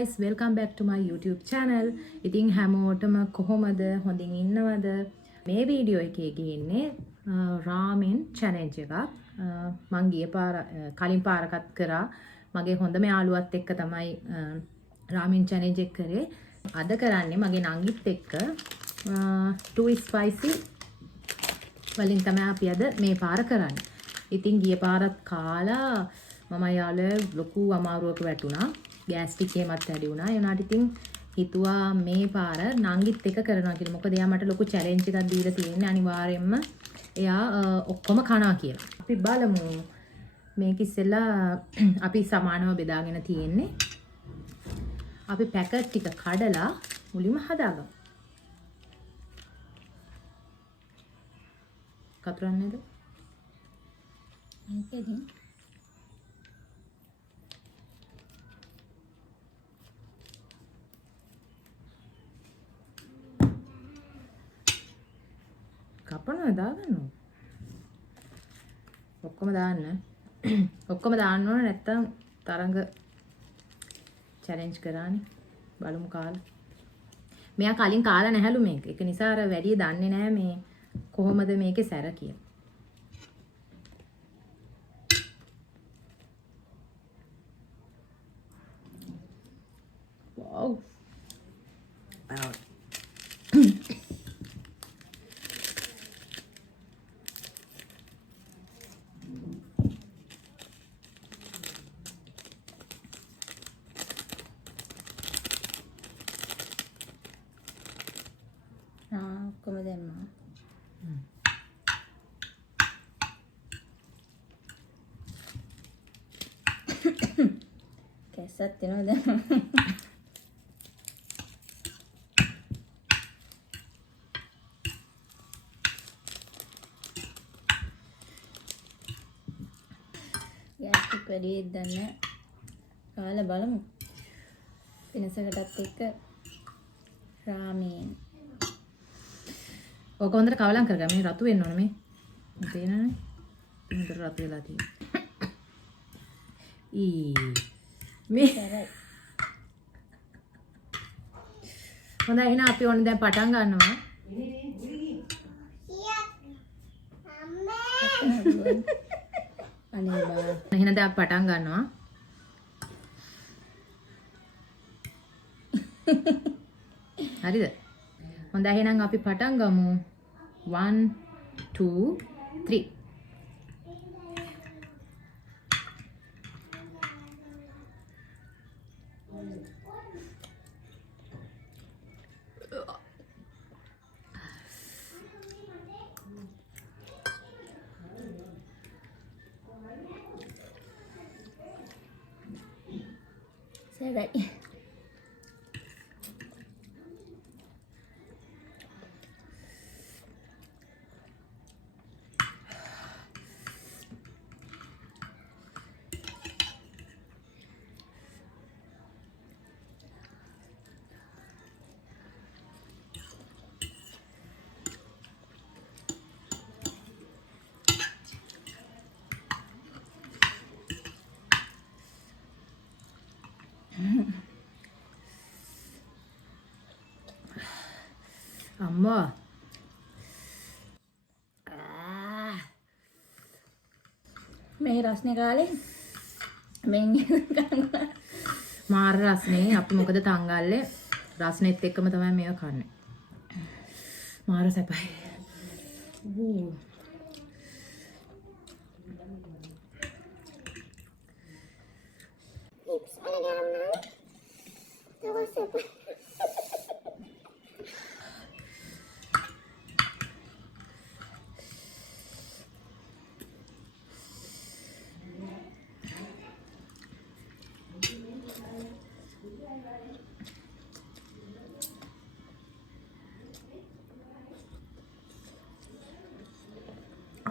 guys, welcome back to my YouTube channel. ඉතින් හැමෝටම කොහොමද? හොඳින් ඉන්නවද? මේ වීඩියෝ එකේ ගිහින්නේ රාමෙන් challenge එකක්. මං ගිය පාර කලින් පාරකත් කරා. මගේ හොඳම යාළුවත් එක්ක තමයි රාමෙන් challenge එක කරේ. අද කරන්නේ මගේ නංගිත් එක්ක too spicy වලින් තමයි අපි අද මේ පාර කරන්නේ. ඉතින් ගිය පාරත් කාලා මම යාළුවා ලොකු අමාරුවක වැටුණා. ගෑස්ට්‍රික් එකමත් වැඩි වුණා. ඒ වුණාට ඉතින් හිතුවා මේ පාර නංගිත් එක කරනවා කියලා. මොකද එයා මට ලොකු චැලෙන්ජ් එකක් දීලා තියෙන්නේ. අනිවාර්යයෙන්ම එයා ඔක්කොම කනවා කියලා. අපි බලමු. මේක ඉස්සෙල්ලා අපි සමානව බෙදාගෙන තියෙන්නේ. අපි පැකට් ටික කඩලා මුලින්ම හදාගමු. කතරන්නේද? මේකෙදි කපනවා දාගන්න ඕන. ඔක්කොම දාන්න. ඔක්කොම දාන්න ඕන නැත්තම් තරංග චැලෙන්ජ් කරානේ. බලමු කාලා. මෙයා කලින් කාලා නැහැලු මේක. ඒක නිසා අර වැඩි දන්නේ නැහැ මේ කොහොමද මේකේ සැර කියලා. Wow. Wow. ඔක්කොම දැම්මා. කැස්සක් තියෙනවා දැන්. ගෑස්ට්‍රික් වැඩි වෙද්ද නැහැ. කාලා බලමු. වෙනසකටත් එක්ක රාමයෙන් ඔක හොඳට කවලම් කරගන්න. මේ රතු වෙන්න ඕනේ මේ. තේනනේ. හොඳට රතු වෙලා තියෙන්නේ. මේ හොඳයි එහෙනම් අපි ඕනේ දැන් පටන් ගන්නවා. අනේ බා. එහෙනම් දැන් අපි පටන් ගන්නවා. හරිද? හොඳයි එහෙනම් අපි පටන් ගමු. 1 2 3 සරයි. අම්මා මේ රස්නේ කාලේ මෙන් මාර රස්නේ අපි මොකද තංගල්ලේ රස්නෙත් එක්කම තමයි මේව කන්නේ. මාර සැපයි.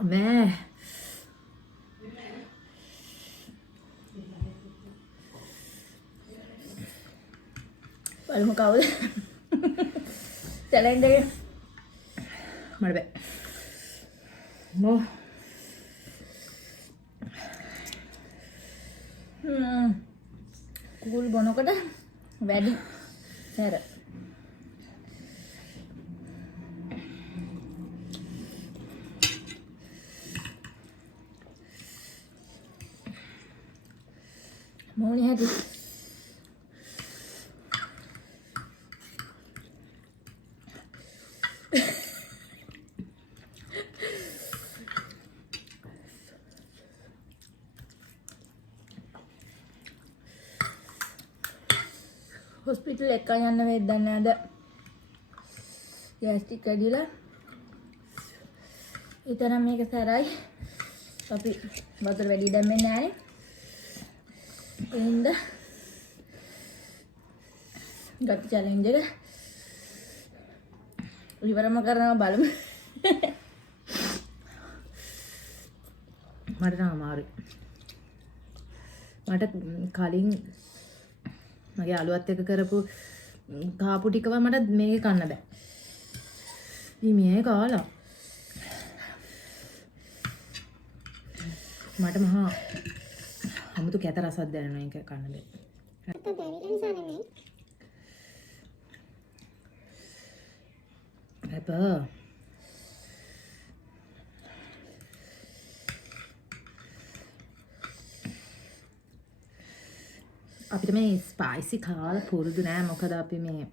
Meh. බලමු කවුද චැලෙන්ජ් එක මට බෑ. නෝ. කුකුල් බොනකොට වැඩි සැර. මෝනි හැටි හොස්පිටල් එක යන්න වෙද්ද නැද ගෑස්ට්‍රික් ඇදිලා ඊතරම් මේක සැරයි අපි වතුර වැඩි දැම්මේ නැහැ එහෙනම් ගත් චැලෙන්ජ් එක ඉවරම කරනවා බලමු මට නම් අමාරුයි මට කලින් මගේ අලුවත් එක කරපු කාපු ටිකව මට මේක කන්න බෑ ඉතින් මේ කාලා මට මහා අමුතු කැත රසක් දැනෙනවා ඒක කන්න බෑ. අත දැවිලා නිසා නෙමෙයි. අප්පා. අපිට මේ ස්පයිසි කාලා පුරුදු නෑ මොකද අපි මේ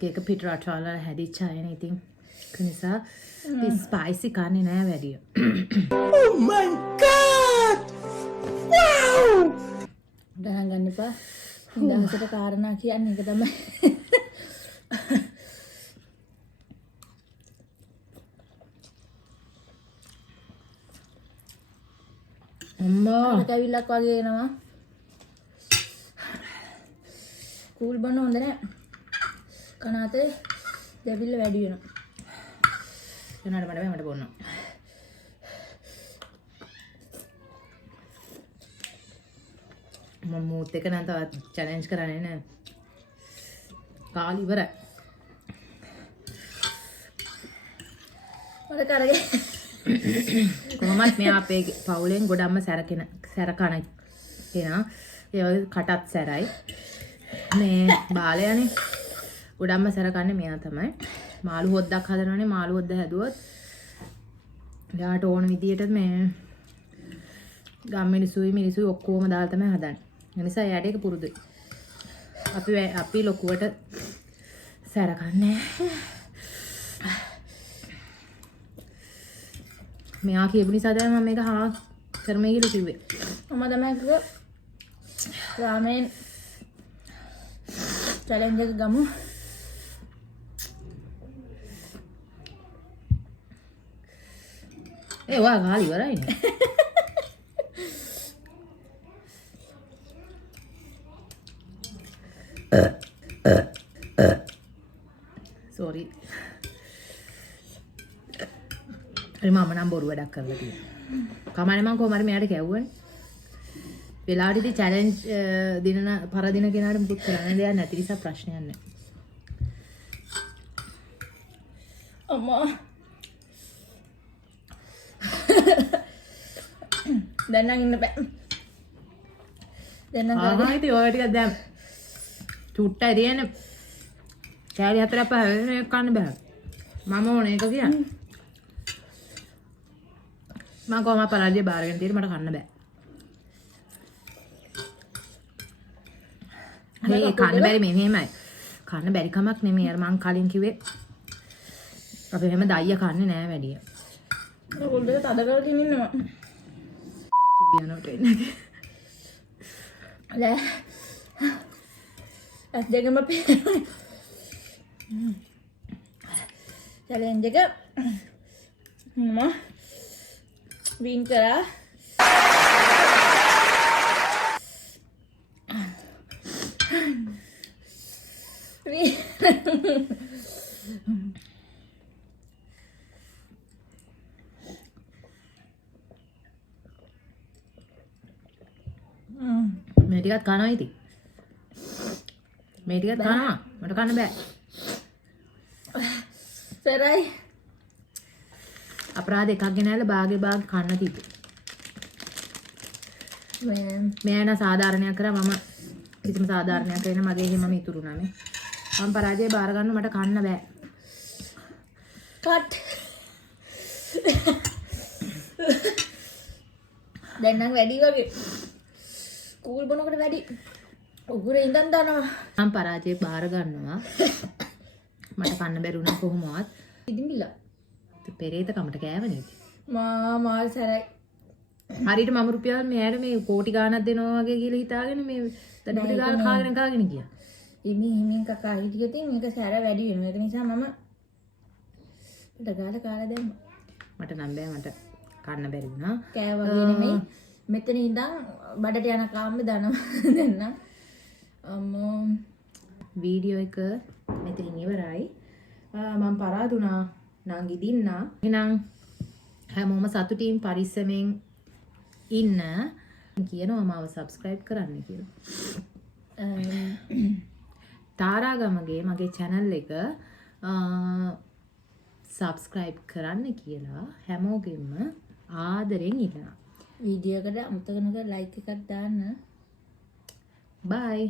කේක පිට රටවල හැදිච්ච අයනේ ඉතින් ඒක නිසා අපි ස්පයිසි කන්නේ නෑ වැඩිය. Oh my god! Wow! ගණන් ගන්න එපා. දහසට කාරණා කියන්නේ ඒක තමයි. අම්මා කවිලක් වගේ එනවා. කූල් බන හොඳ නෑ. කනාතේ දෙවිල්ල වැඩි වෙනවා. එනකට මට බොන්න. මම මූත් එක නම් තවත් චැලෙන්ජ් කරන්නේ නෑ. කාලි ඉවරයි. මට කරගේ. කොහොමත් මෙයා අපේ පවුලෙන් ගොඩක්ම සැර කන කෙනා. ඒ වගේ කටත් සැරයි. මේ බාලයනේ ගොඩක්ම සැර කන්නේ මෙයා තමයි. මාළු හොද්දක් හදනවනේ මාළු හොද්ද හැදුවොත් එයාට ඕන විදියට මේ ගම් මිනිසුයි ඔක්කොම දාලා තමයි හදන්නේ. ඒ නිසා එයාට ඒක පුරුදුයි. අපි ලොකුවට සැර කන්නේ. මෙයා කියපු නිසා තමයි මම මේක හා කරමයි කියලා කිව්වේ. මම තමයි කිව්වා රාමෙන් චැලෙන්ජ් එක ගමු. ඒ වා කාලි ඉවරයිනේ. sorry. හරි මම නම් බොරු වැඩක් කරලා තියෙනවා. කමන්නේ මම කොහොම හරි මෙයාට කැව්වනේ. වෙලාවටදී චැලෙන්ජ් දිනන පරදින කෙනාට මුකුත් කරන්න දෙයක් නැති නිසා ප්‍රශ්නයක් නැහැ. අම්මා දැන් නම් ඉන්න බෑ. දැන් නම් ආ ඉතින් ඔය ටික දැන් චුට්ටයි තියෙන්නේ. කෑලි හතරක් පහ වෙන කන්න බෑ. මම ඕනේ ඒක කියන්නේ. මම කොහොම පරාජය බාරගෙන තියෙන්නේ මට කන්න බෑ. මේ කන්න බැරි මෙහෙමයි. කන්න බැරි කමක් නෙමෙයි. අර මං කලින් කිව්වේ අපි එහෙම දයිය කන්නේ නෑ වැඩිය. රෝල් එක තද කරලා තින් ඉන්නවා. යනකොට එන්නේ. ලෑ ඇස් දෙකම පේනවා. චැලෙන්ජ් එක මම වින් කරා. මේ ටිකත් කනවා ඉතින්. මේ ටිකත් කනවා. මට කන්න බෑ. සරයි අපරාධ එකක් ගෙනල්ලා බාගේ බාග කන්න තිබ්බේ. මෙයා න සාධාරණයක් කරා මම කිසිම සාධාරණයක් වෙන මගේ හිමම ඉතුරුනා මේ. මම පරාජය බාර ගන්න මට කන්න බෑ. කට්. දැන් නම් වැඩි වගේ. කූල් බොනකොට වැඩි. උගුර ඉඳන් දානවා. මම පරාජය බාර ගන්නවා. මට කන්න බැරුණා කොහොමවත්. ඉදිමිලා. පෙරේත කමට කෑවනේ. මාල් සැරයි. හරියට මම රුපියල් මෙයාට මේ කෝටි ගාණක් දෙනවා වගේ කියලා හිතාගෙන මේ දඩපිට ගාලා කාගෙන ගියා. හිමින් කකා හිටියතින් මේක සැර වැඩි වෙනවා. ඒක නිසා මම ඩගාලා කාලා දැම්මා. මට නම් බෑ මට කන්න බැරි වුණා. කෑ වගේ නෙමෙයි. මෙතන ඉඳන් බඩට යන කාම දනවා දෙන්න. අම්මෝ වීඩියෝ එක මෙතනින් ඉවරයි. මම පරාදුනා නංගි දින්නා. එහෙනම් හැමෝම සතුටින් පරිස්සමෙන් ඉන්න කියනවා මාව සබ්ස්ක්‍රයිබ් කරන්න කියලා. තාරාගමගේ මගේ channel එක සබ්ස්ක්‍රයිබ් කරන්න කියලා හැමෝගෙම ආදරෙන් ඉල්ලනවා. වීඩියෝ එකට අමතක නොකර ලයික් එකක් දාන්න. බයි.